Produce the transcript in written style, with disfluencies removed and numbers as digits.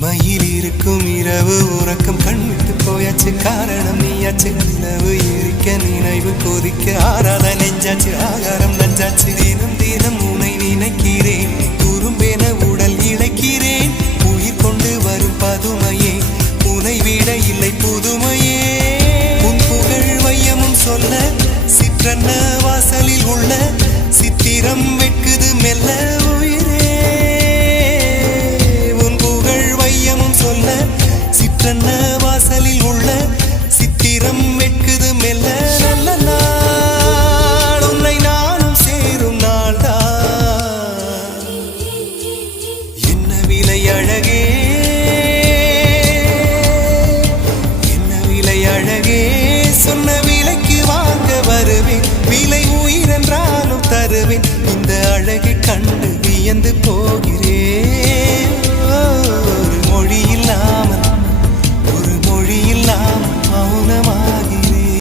இமையில் இருக்கும் இரவு உறக்கம் கண்விட்டு போயாச்சு காரணம் நீயாச்சு நிலவு எரிக்க நினைவு கொதிக்க ஆறாத நெஞ்சாச்சு ஆகாரம் நஞ்சாச்சு தினம் தினம் உனை நினைக்கிறேன் குறும்பென உடல் இழைக்கிறேன் உயிர் கொண்டு வரும் பதுமையே உனை விட இல்லை புதுமையே உன் புகழ் வையமும் சொல்ல சிற்றன்ன வாசலில் உள்ள சித்திரம் வெட்குது மெல்ல